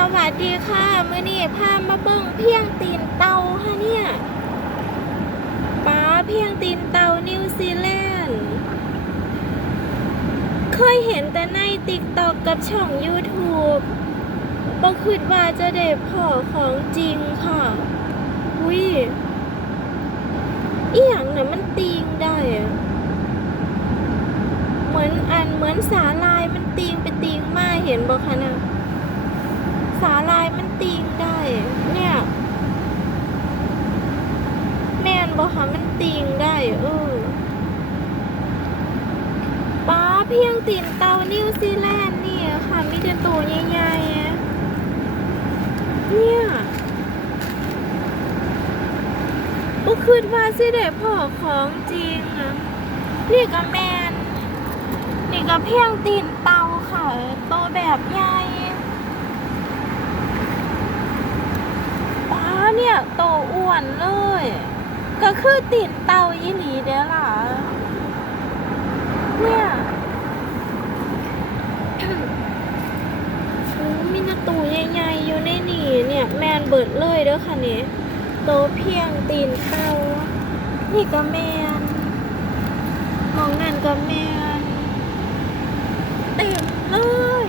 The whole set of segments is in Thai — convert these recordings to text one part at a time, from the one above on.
สวัสดีค่ะ มื่อนี้พามาเบิ่งเพียงตีนเตาค่ะเนี่ยป้าเพียงตีนเตานิวซีแลนด์ เคยเห็นแต่ในติ๊กตอกกับช่อง YouTube บ่คิดว่าจะได้พอของจริงค่ะอุ้ยอีหยังน่ะมันตีงได้อะเหมือนอันเหมือนสาลายมันตีงไปตีงมาเห็นบ่คะน่ะ สาลายมันตีงได้ เนี่ย แม่นบอกค่ะมันตีงได้ เออป้าเพียงตีนเตานิวซีแลนด์เนี่ยค่ะมีแต่ตัวใหญ่ๆเนี่ยก็คิดว่าสิได้พ่อของจริงอะนี่ก็แมนนี่ก็เพียงตีนเตาค่ะ โตวแบบใหญ่ ป้า เนี่ยโตอ้วนเลย ก็คือติดเตายี่หลีเด้อล่ะเนี่ยโอ้มีหน้าตูใหญ่ๆอยู่ในนี่เนี่ย แมนเบิดเลยเด้อค่ะนี่โตเพียงตีนเตานี่ก็แมนมองนั่นก็แมนเต็มเลย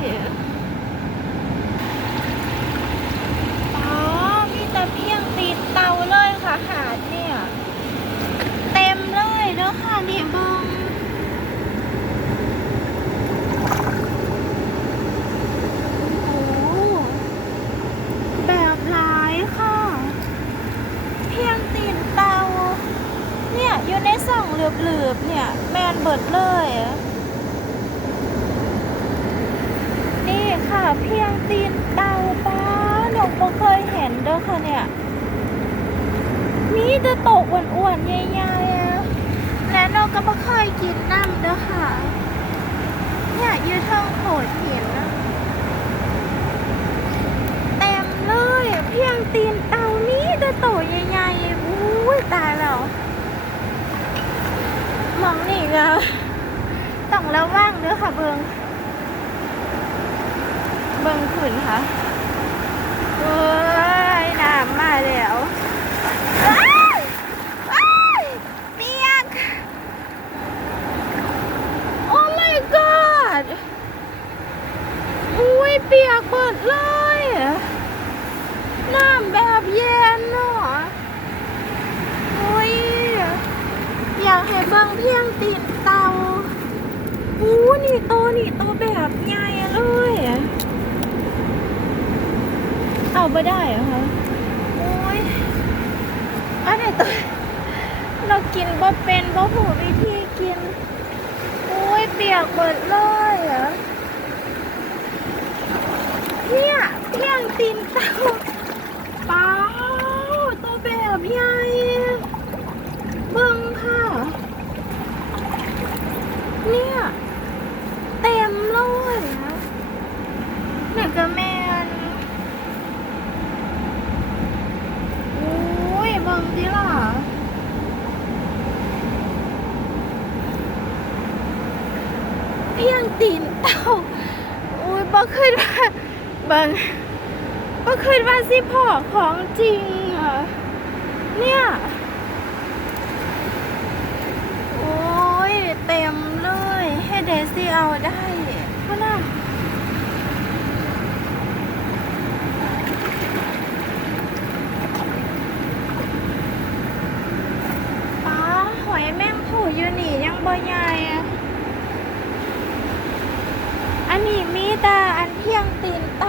อ๋อ มีแต่เพียงตีนเตาเลยค่ะหาดเนี่ย เต็มเลยเด้อค่ะนี่เบิงโอ้แบบหลายค่ะ เพียงตีนเตา เนี่ยอยู่ในส่อง เหลือบๆเนี่ย แมนเบิดเลยนี่ค่ะ เพียงตีนเตาป้าหนูก็เคยเห็นเด้อค่ะเนี่ยมีแต่ตกอ้วนๆใหญ่ๆและเราก็ไม่เคยกินน้ำเด้อค่ะเนี่ยยืดเทิงโขดหินนะเต็มเลย เพียงตีนเตานี้แต่โตใหญ่ๆอุ้ยตายแล้ว มองนี่ก็ต้องระวังเด้อค่ะเบิงเบิงขืนค่ะเอ้ยน้ำมาแล้วเปียก โอ้ my god อุ้ยเปียกเบิดเลย น้ำแบบเย็นเนาะอุ้ย อยากให้ เบิ่งเพียงตีนเตาอู้นี่โตนี่โตแบบใหญ่เลยเอาไปได้เหรอคะโอ้ยอันไหนตัวเรากินบ่เป็นบ่หูวิธีกินโอ้ยเปียกเบิดเลยอะเนี่ยเพียงตีนเตาเปล่าตัวแบบใหญ่ เบิ่งค่ะ เนี่ย เต็มเลยนะเนี่ยก็แมนโอ้ยเบิ่งดิล่ะเพียงตีนเต่าโอ้ยบ่เคยว่าเบิ่งบ่เคยว่าสิพ่อของจริงอะเนี่ย ได้ก็น่าป๋าหอยแมงผู่อยู่นี่ยังบ่ใหญ่อันนี้มีแต่อันเพียงตีนตา